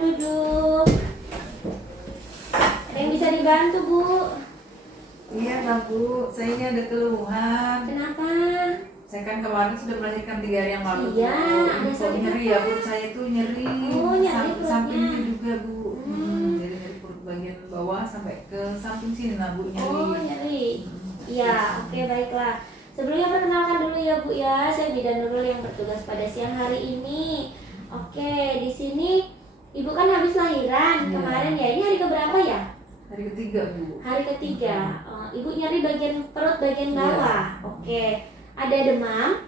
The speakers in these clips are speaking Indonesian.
duduk. Ada yang bisa dibantu, Bu? Iya Bang Bu, saya ini ada keluhan. Kenapa? Saya kan kemarin sudah melahirkan 3 hari yang lalu. Iya, ada Kok sakit nyeri apa? ya perut saya tuh nyeri. Oh, nyeri perutnya. Sampingnya juga Bu. Hmm. Jadi dari perut bagian bawah sampai ke samping sini nah Bu nyeri. Oh, nyeri. Iya, oke baiklah. Sebelumnya perkenalkan dulu ya Bu ya, saya Bidan Nurul yang bertugas pada siang hari ini. Oke, di sini Ibu kan habis lahiran Iya. kemarin ya. Ini hari keberapa ya? Hari ketiga Bu. Hari ketiga. Ibu nyari bagian perut bagian Iya. bawah. Oke. Ada demam?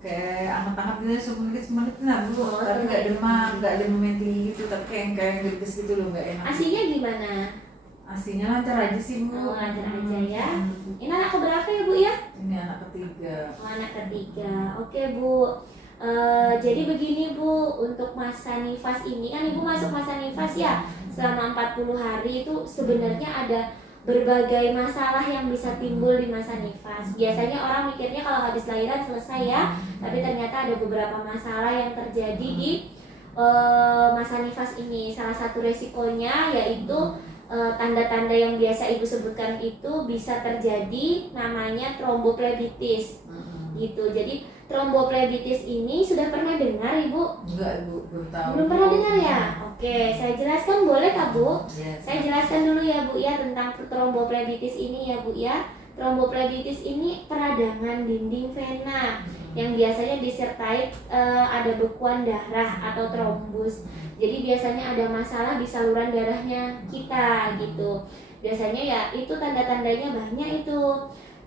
Kayak anak-anak gitu semenit nah Bu. Oh, Tapi nggak semenit. demam yang tinggi gitu, tapi kayak gerges gitu loh, nggak enak. Asinya gimana? Asinya lancar aja sih Bu. Oh, lancar aja ya. Hmm. Ini anak keberapa ya Bu ya? Ini anak ketiga. Oh, anak ketiga. Oke Bu. Jadi begini Bu, untuk masa nifas ini kan Ibu masuk masa nifas ya. Selama 40 hari itu sebenarnya ada berbagai masalah yang bisa timbul di masa nifas. Biasanya orang mikirnya kalau habis lahiran selesai ya, tapi ternyata ada beberapa masalah yang terjadi di masa nifas ini. Salah satu resikonya yaitu tanda-tanda yang biasa Ibu sebutkan itu bisa terjadi, namanya tromboflebitis gitu. Jadi tromboflebitis ini sudah pernah dengar Ibu? Enggak Bu, belum tahu. Belum pernah dengar ya? Oke, saya jelaskan boleh Kak Bu? Yes. Saya jelaskan dulu ya Bu ya tentang tromboflebitis ini ya Bu ya. Tromboflebitis ini peradangan dinding vena yang biasanya disertai ada bekuan darah atau trombus. Jadi biasanya ada masalah di saluran darahnya kita gitu. Biasanya ya itu tanda-tandanya banyak itu.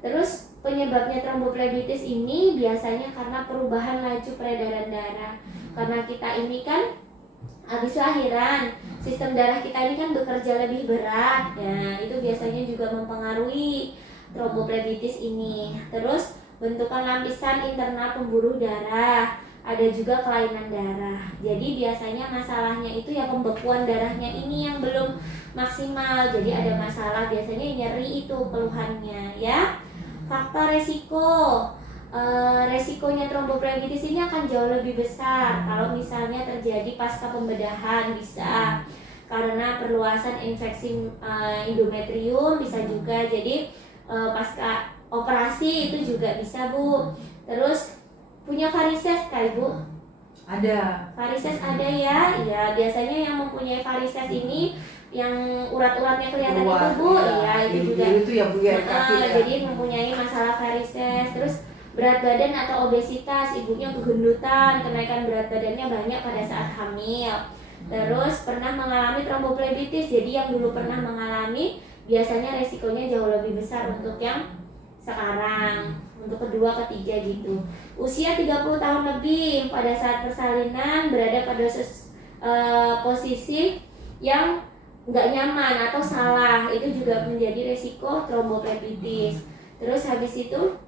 Terus penyebabnya tromboflebitis ini biasanya karena perubahan laju peredaran darah. Karena kita ini kan habis lahiran, sistem darah kita ini kan bekerja lebih berat. Ya, itu biasanya juga mempengaruhi tromboflebitis ini. Terus bentukan lapisan internal pembuluh darah, ada juga kelainan darah. Jadi biasanya masalahnya itu ya pembekuan darahnya ini yang belum maksimal. Jadi ada masalah, biasanya nyeri itu keluhannya ya. Faktor resiko, resikonya tromboflebitis ini akan jauh lebih besar kalau misalnya terjadi pasca pembedahan, bisa karena perluasan infeksi endometrium, bisa juga jadi pasca operasi itu juga bisa Bu. Terus punya varises Kak Ibu? Ada. Varises ada ya. Iya, biasanya yang mempunyai varises ini yang urat-uratnya kelihatan itu Bu, iya itu juga. Itu ya Bu ya, kaki ya. Jadi mempunyai masalah varises. Terus berat badan atau obesitas, ibunya kegendutan, kenaikan berat badannya banyak pada saat hamil. Terus pernah mengalami tromboflebitis, jadi yang dulu pernah mengalami biasanya resikonya jauh lebih besar untuk yang sekarang, untuk kedua, ketiga gitu. Usia 30 tahun lebih pada saat persalinan berada pada posisi yang nggak nyaman atau salah, itu juga menjadi resiko tromboflebitis. Terus habis itu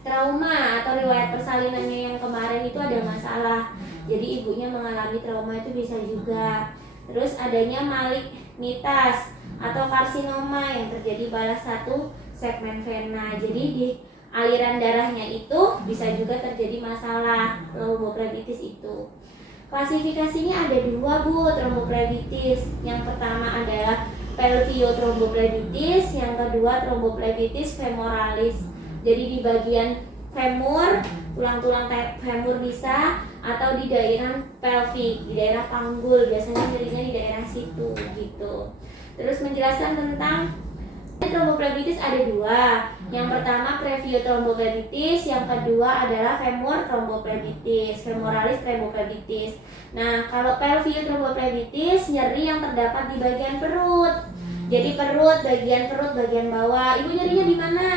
trauma atau riwayat persalinannya yang kemarin itu ada masalah, jadi ibunya mengalami trauma itu bisa juga. Terus adanya malignitas atau karsinoma yang terjadi pada satu segmen vena, jadi di aliran darahnya itu bisa juga terjadi masalah tromboflebitis itu. Klasifikasinya ada 2 Bu, tromboflebitis. Yang pertama adalah pelviotromboflebitis, yang kedua tromboflebitis femoralis. Jadi di bagian femur, tulang-tulang femur bisa, atau di daerah pelvic, di daerah panggul, biasanya nyerinya di daerah situ gitu. Terus menjelaskan tentang tromboflebitis ada 2. Yang pertama previotromboflebitis, yang kedua adalah femur tromboflebitis, femoralis tromboflebitis. Nah, kalau pelviotromboflebitis nyeri yang terdapat di bagian perut. Jadi bagian perut bagian bawah. Ibu nyerinya di mana?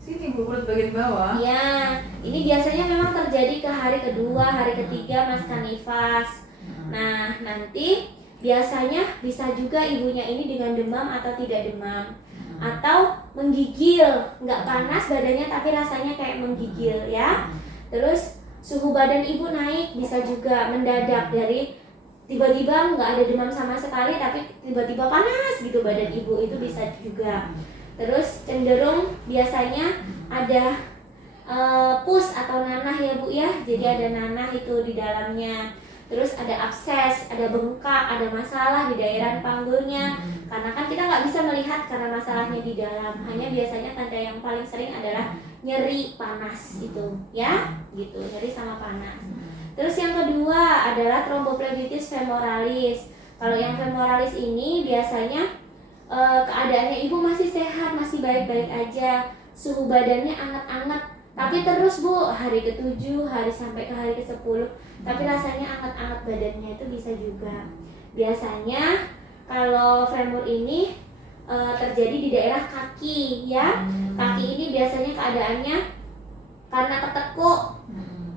Sini Bu, perut bagian bawah. Iya, ini biasanya memang terjadi ke hari kedua, hari ketiga pasca nifas. Nah, nanti biasanya bisa juga ibunya ini dengan demam atau tidak demam, atau menggigil, nggak panas badannya tapi rasanya kayak menggigil ya. Terus suhu badan ibu naik, bisa juga mendadak dari tiba-tiba nggak ada demam sama sekali tapi tiba-tiba panas gitu badan ibu, itu bisa juga. Terus cenderung biasanya ada pus atau nanah ya Bu ya, jadi ada nanah itu di dalamnya. terus ada abses, ada bengkak, ada masalah di daerah panggulnya. Karena kan kita nggak bisa melihat karena masalahnya di dalam. Hanya biasanya tanda yang paling sering adalah nyeri, panas itu, ya, gitu, nyeri sama panas. Terus yang kedua adalah tromboflebitis femoralis. Kalau yang femoralis ini biasanya keadaannya ibu masih sehat, masih baik-baik aja, suhu badannya anget-anget, tapi terus bu hari ke-7, hari sampai ke hari ke-10, tapi rasanya anget-anget badannya itu bisa juga. Biasanya kalau femur ini terjadi di daerah kaki, ya. Kaki ini biasanya keadaannya karena ketekuk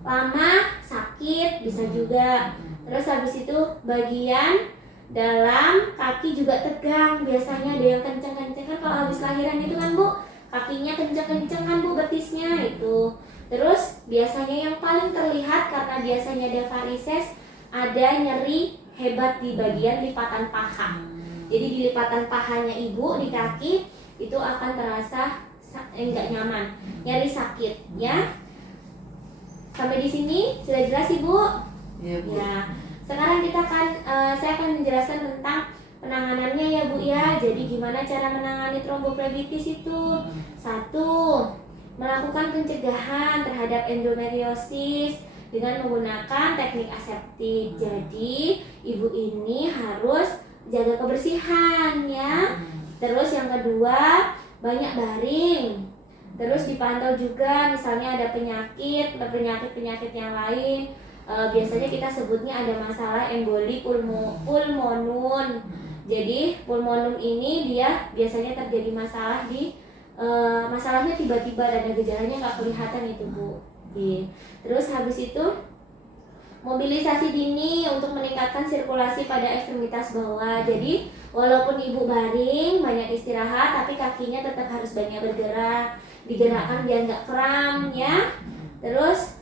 lama, sakit, bisa juga. Terus habis itu bagian dalam kaki juga tegang, biasanya ada yang kenceng-kenceng kan kalau habis lahiran itu kan bu, kakinya kenceng-kenceng kan bu, betisnya itu. Terus biasanya yang paling terlihat karena biasanya ada varises, ada nyeri hebat di bagian lipatan paha. Jadi di lipatan pahanya ibu di kaki itu akan terasa enggak nyaman, nyeri sakit, ya. Sampai di sini sudah jelas ibu? Iya bu. Ya. Sekarang kita saya akan menjelaskan tentang penanganannya ya bu ya. Jadi gimana cara menangani tromboflebitis itu? 1. Melakukan pencegahan terhadap endometriosis dengan menggunakan teknik aseptik. Jadi ibu ini harus jaga kebersihan, ya. Terus yang kedua, banyak baring. Terus dipantau juga misalnya ada penyakit yang lain. Biasanya kita sebutnya ada masalah emboli pulmonum. Jadi pulmonum ini dia biasanya terjadi masalah masalahnya tiba-tiba dan ada gejalanya nggak kelihatan itu bu. Terus habis itu mobilisasi dini untuk meningkatkan sirkulasi pada ekstremitas bawah. Jadi walaupun ibu baring banyak istirahat, tapi kakinya tetap harus banyak bergerak, digerakkan biar nggak kram, ya. Terus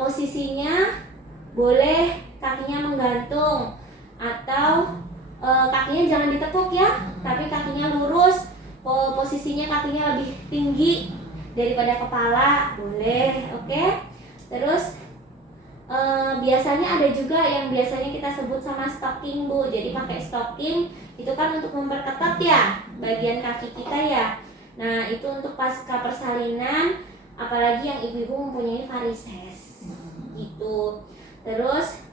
posisinya boleh kakinya menggantung atau kakinya jangan ditekuk ya, tapi kakinya lurus. Posisinya kakinya lebih tinggi daripada kepala, boleh, oke. Terus biasanya ada juga yang biasanya kita sebut sama stocking bu. Jadi pakai stocking itu kan untuk memperketat ya bagian kaki kita ya. Nah itu untuk pasca persalinan, apalagi yang ibu-ibu mempunyai varises gitu. Terus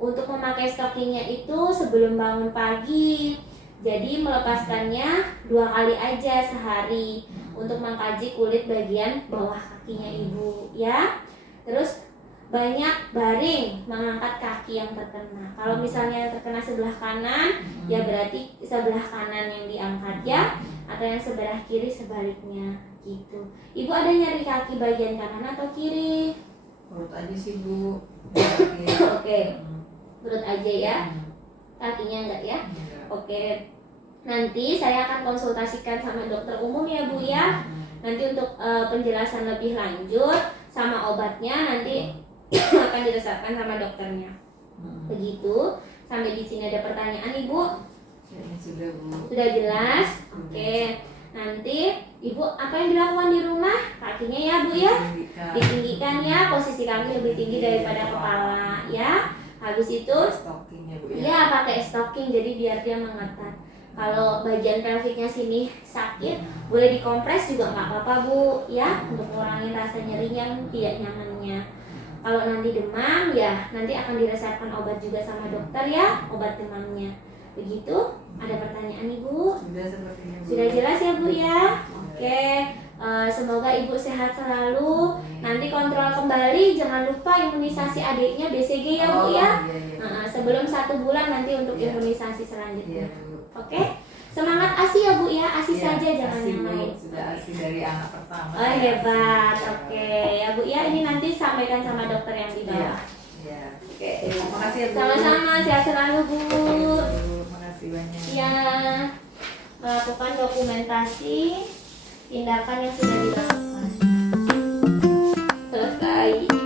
untuk memakai stockingnya itu sebelum bangun pagi. Jadi melepaskannya 2 kali aja sehari untuk mengkaji kulit bagian bawah kakinya ibu, ya. Terus banyak baring, mengangkat kaki yang terkena. Kalau misalnya yang terkena sebelah kanan, ya berarti sebelah kanan yang diangkat ya, atau yang sebelah kiri sebaliknya gitu. Ibu ada nyeri kaki bagian kanan atau kiri? Urut aja sih bu. Oke. Urut aja ya. Kakinya enggak ya? Oke. Nanti saya akan konsultasikan sama dokter umum ya bu ya. Nanti untuk penjelasan lebih lanjut sama obatnya nanti akan diresepkan sama dokternya. Begitu. Sampai di sini ada pertanyaan ibu? Sudah bu. Sudah jelas? Oke. Nanti ibu apa yang dilakukan di rumah? Kakinya ya bu ya, ditinggikan ya, posisi kaki lebih tinggi daripada kepala ya. Habis itu stockingnya bu ya pakai stocking jadi biar dia mengetat. Kalau bagian pelviknya sini sakit, boleh dikompres juga nggak apa-apa bu ya, untuk mengurangi rasa nyerinya tidak nyamannya. Kalau nanti demam ya nanti akan diresepkan obat juga sama dokter ya, obat demamnya. Begitu. Ada pertanyaan ibu? Sudah sepertinya bu. Sudah jelas ya bu ya. Oke. Semoga ibu sehat selalu. Nanti kontrol kembali, jangan lupa imunisasi adiknya BCG ya bu ya. Iya. Sebelum 1 bulan nanti untuk imunisasi selanjutnya. Iya bu. Oke. Semangat ASI ya bu ya, ASI Iya, saja jangan ASI, yang Bu. lain. Sudah ASI dari anak pertama. Oh hebat. Oke ya bu ya, ini nanti sampaikan sama dokter yang di bawah. Iya. Oke. Terima kasih ya bu. Sama-sama, sehat selalu bu. Terima kasih banyak. Ya, melakukan dokumentasi tindakan yang sudah dilakukan. Selesai.